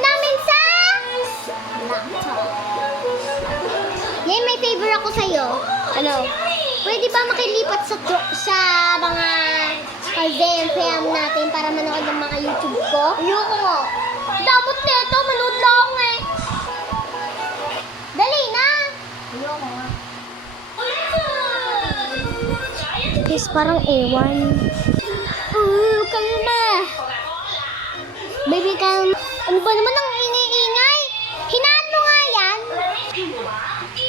namin sa laptop. Yan, may favor ako sa'yo. Ano? Pwede ba makilipat sa mga ka-ZFM natin para manood ng mga YouTube ko? Ayoko nga. Dapat nito, manood lang ako eh. Dali na! Ayoko nga. Guys, parang ewan. Kalma. Baby, kalma. Ano ba naman ang ingay-ingay? Hinaan mo nga yan.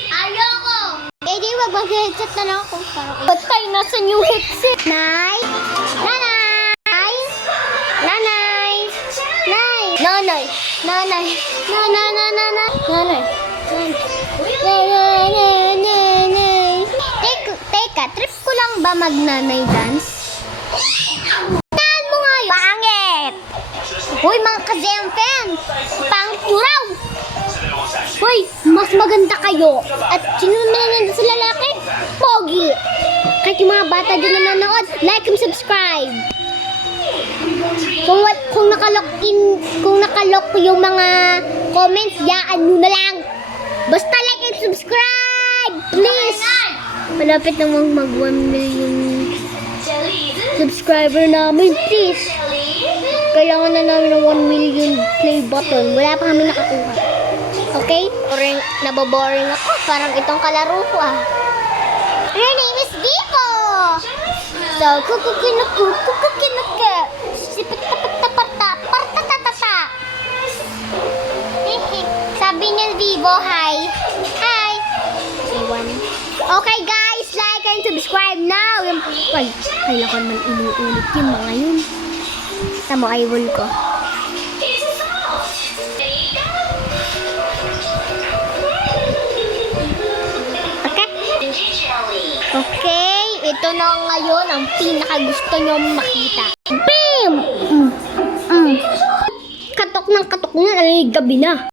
Ayoko. Eh di, wag mag-headset na lang ako. Ba't tayo nasa new headset? Nay? Nanay? Nanay? Nay? Nanay? Nanay? Nanay? Nanay? Nanay? Teka, trip ko lang ba mag-nanay dance? Hinaan mo nga yun. Pangit! Hoy, mga ka-ZFM! Pangit raw! Hoy, mas maganda kayo. At sino naman nandun sa lalaki? Pogi. Kahit yung mga bata din na nanonood, like and subscribe. Kung nakalock yung mga comments, yaan nyo na lang. Basta like and subscribe, please. Malapit namang mag 1 million subscriber namin, please. Kailangan na namin ng 1 million play button. Wala pa kami nakakuha. Okay? Naboboring ako. Parang itong kalaro ko ah. Her name is Vivo! So, kukukinuka. Sipit-tapata-parta-parta-tatata. Sabi niya Vivo, hi. Hi. Okay guys, like and subscribe now. Ay, kailangan man inuulit yung mga yun. Tamo, eyeball ko. Okay, ito na ngayon ang pinakagusto nyo makita. Bam! Katok ng katok na, gabi na.